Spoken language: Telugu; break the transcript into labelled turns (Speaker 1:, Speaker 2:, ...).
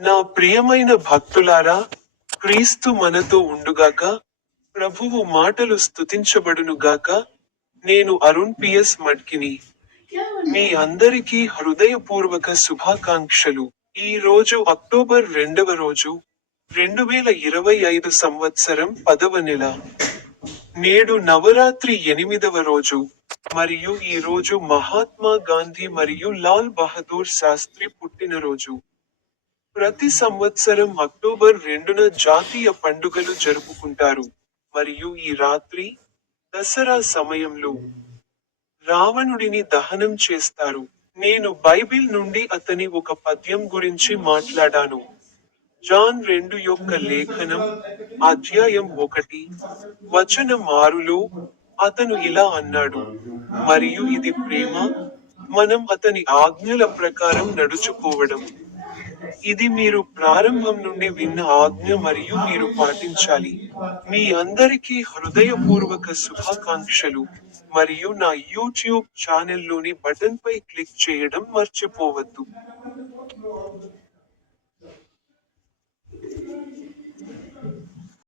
Speaker 1: నా ప్రియమైన భక్తులారా క్రీస్తు మనతో ఉండుగాక ప్రభువు మాటలు స్తుతించబడునుగాక నేను అరుణ్ పిఎస్ మడ్కిని. మీ అందరికీ హృదయపూర్వక శుభాకాంక్షలు. ఈ రోజు అక్టోబర్ రెండవ రోజు రెండు వేల ఇరవై ఐదు సంవత్సరం పదవ నెల. నేడు నవరాత్రి ఎనిమిదవ రోజు. మరియు ఈ రోజు మహాత్మా గాంధీ మరియు లాల్ బహదూర్ శాస్త్రి పుట్టినరోజు. ప్రతి సంవత్సరం అక్టోబర్ రెండున జాతీయ పండుగలు జరుపుకుంటారు. మరియు ఈ రాత్రి దసరా సమయంలో రావణుడిని దహనం చేస్తారు. నేను బైబిల్ నుండి అతని ఒక పద్యం గురించి మాట్లాడాను. జాన్ రెండు యొక్క లేఖనం అధ్యాయం ఒకటి వచనం ఆరులో అతను ఇలా అన్నాడు. మరియు ఇది ప్రేమ మనం అతని ఆజ్ఞల ప్రకారం నడుచుకోవడం. ఇది మీరు ప్రారంభం నుండి విన్న ఆజ్ఞ మరియు మీరు పాటించాలి. మీ అందరికీ హృదయపూర్వక శుభాకాంక్షలు మరియు నా యూట్యూబ్ ఛానల్లోని బటన్పై క్లిక్ చేయడం మర్చిపోవద్దు.